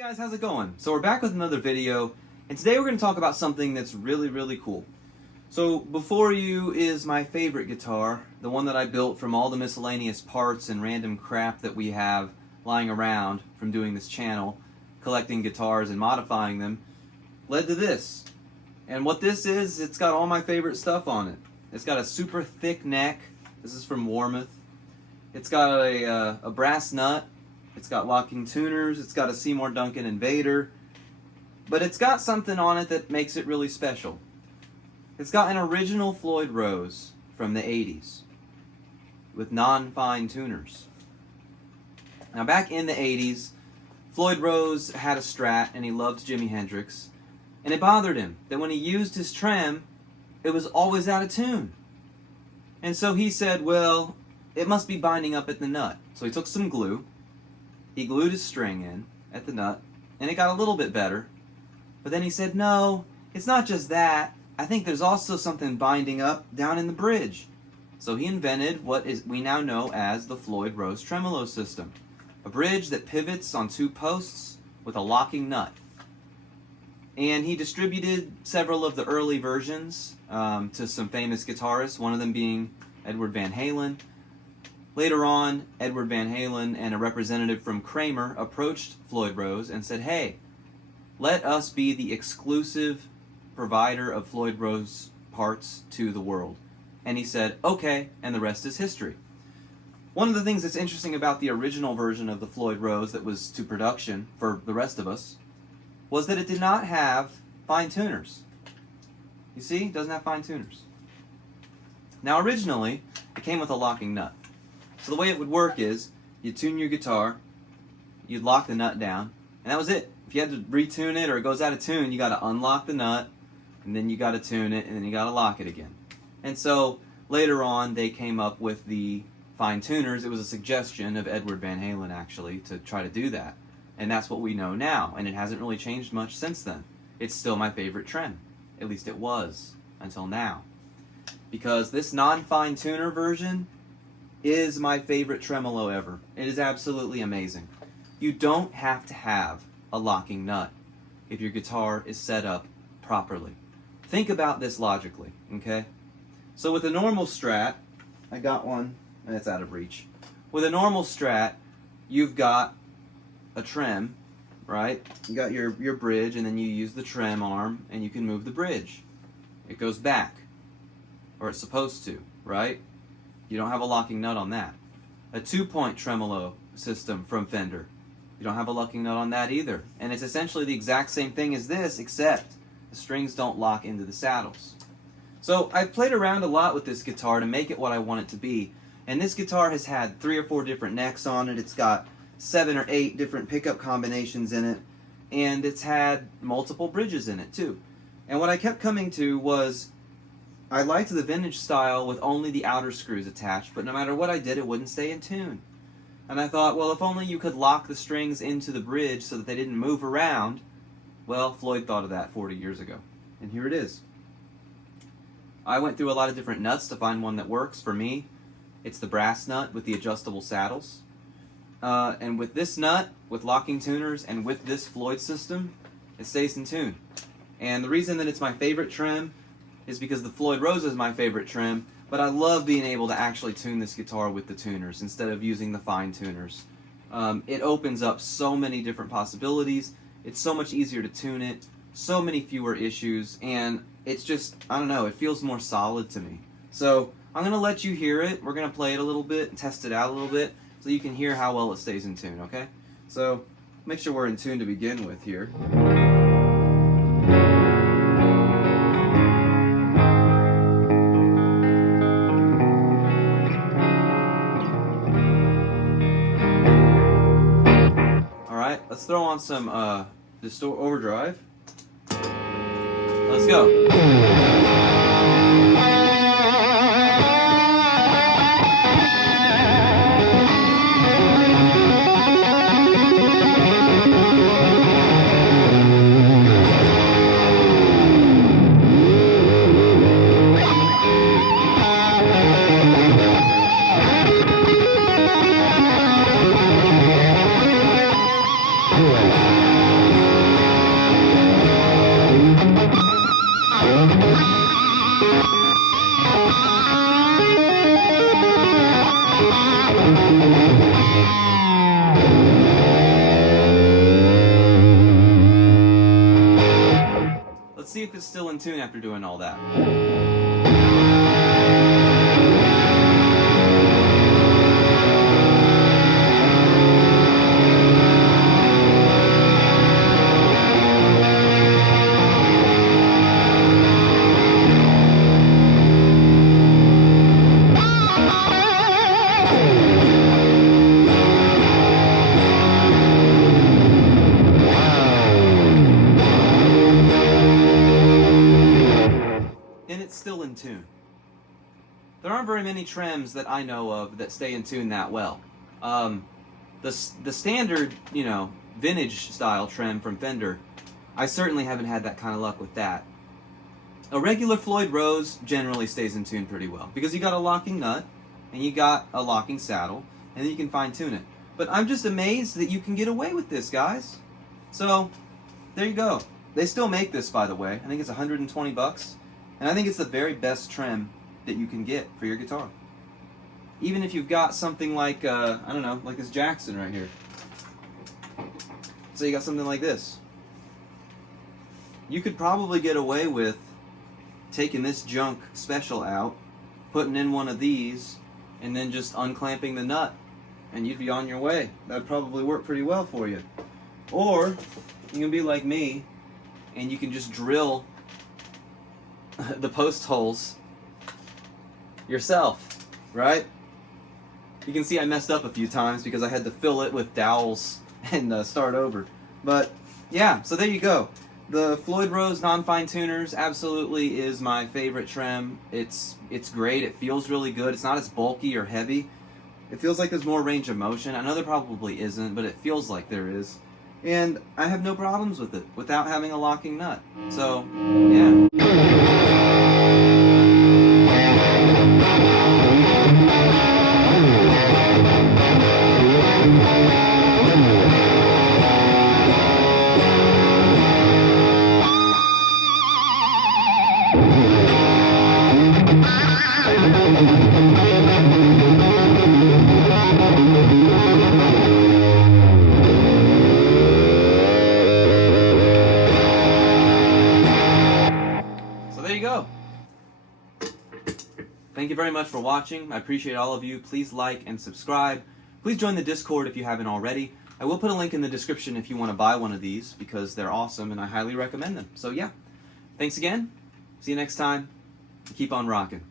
Guys, how's it going? So we're back with another video, and today we're going to talk about something that's really cool. So before you is my favorite guitar, the one that I built from all the miscellaneous parts and random crap that we have lying around from doing this channel, collecting guitars and modifying them, led to this. And what this is, it's got all my favorite stuff on it. It's got a super thick neck. This is from Warmouth. It's got a brass nut. It's got locking tuners, it's got a Seymour Duncan Invader, but it's got something on it that makes it really special. It's got an original Floyd Rose from the 80s with non-fine tuners. Now back in the 80s, Floyd Rose had a Strat and he loved Jimi Hendrix, and it bothered him that when he used his trem, it was always out of tune. And so he said, well, it must be binding up at the nut. So he took some glue. He glued his string in at the nut, and it got a little bit better. But then he said, no, it's not just that. I think there's also something binding up down in the bridge. So he invented what we now know as the Floyd Rose tremolo system. A bridge that pivots on two posts with a locking nut. And he distributed several of the early versions to some famous guitarists, one of them being Edward Van Halen. Later on, Edward Van Halen and a representative from Kramer approached Floyd Rose and said, hey, let us be the exclusive provider of Floyd Rose parts to the world. And he said, okay, and the rest is history. One of the things that's interesting about the original version of the Floyd Rose that was to production for the rest of us was that it did not have fine tuners. You see, it doesn't have fine tuners. Now originally, it came with a locking nut. So the way it would work is, you'd tune your guitar, you'd lock the nut down, and that was it. If you had to retune it or it goes out of tune, you got to unlock the nut, and then you got to tune it, and then you got to lock it again. And so later on, they came up with the fine tuners. It was a suggestion of Edward Van Halen, actually, to try to do that. And that's what we know now, and it hasn't really changed much since then. It's still my favorite trem. At least it was, until now. Because this non-fine tuner version is my favorite tremolo ever. It is absolutely amazing. You don't have to have a locking nut if your guitar is set up properly. Think about this logically, okay? So with a normal Strat, I got one, and it's out of reach. With a normal Strat, you've got a trem, right? You got your bridge, and then you use the trem arm, and you can move the bridge. It goes back, or it's supposed to, right? You don't have a locking nut on that. A 2-point tremolo system from Fender. You don't have a locking nut on that either. And it's essentially the exact same thing as this, except the strings don't lock into the saddles. So I've played around a lot with this guitar to make it what I want it to be. And this guitar has had 3 or 4 different necks on it. It's got 7 or 8 different pickup combinations in it. And it's had multiple bridges in it too. And what I kept coming to was, I liked the vintage style with only the outer screws attached, but no matter what I did, it wouldn't stay in tune. And I thought, well, if only you could lock the strings into the bridge so that they didn't move around. Well, Floyd thought of that 40 years ago, and here it is. I went through a lot of different nuts to find one that works. For me, it's the brass nut with the adjustable saddles. And with this nut, with locking tuners, and with this Floyd system, it stays in tune. And the reason that it's my favorite trem is because the Floyd Rose is my favorite trem, but I love being able to actually tune this guitar with the tuners instead of using the fine tuners. It opens up so many different possibilities. It's so much easier to tune it, so many fewer issues, and it's just, I don't know, it feels more solid to me. So I'm going to let you hear it. We're going to play it a little bit and test it out a little bit so you can hear how well it stays in tune, okay? So make sure we're in tune to begin with here. Let's throw on some Distort Overdrive. Let's go. if it's still in tune after doing all that. And it's still in tune. There aren't very many trims that I know of that stay in tune that well. The standard, you know, vintage style trim from Fender, I certainly haven't had that kind of luck with that. A regular Floyd Rose generally stays in tune pretty well because you got a locking nut and you got a locking saddle and then you can fine tune it. But I'm just amazed that you can get away with this, guys. So there you go. They still make this, by the way. I think it's 120 bucks. And I think it's the very best trim that you can get for your guitar. Even if you've got something like, I don't know, like this Jackson right here. So you got something like this. You could probably get away with taking this junk special out, putting in one of these, and then just unclamping the nut. And you'd be on your way. That'd probably work pretty well for you. Or you can be like me, and you can just drill the post holes yourself, right? You can see I messed up a few times because I had to fill it with dowels and start over. But yeah, so there you go. The Floyd Rose non-fine tuners absolutely is my favorite trim. It's great. It feels really good. It's not as bulky or heavy. It feels like there's more range of motion. I know there probably isn't, but it feels like there is. And I have no problems with it without having a locking nut. So, yeah. There you go. Thank you very much for watching. I appreciate all of you. Please like and subscribe. Please join the Discord if you haven't already. I will put a link in the description if you want to buy one of these because they're awesome and I highly recommend them. So yeah, thanks again. See you next time. Keep on rocking.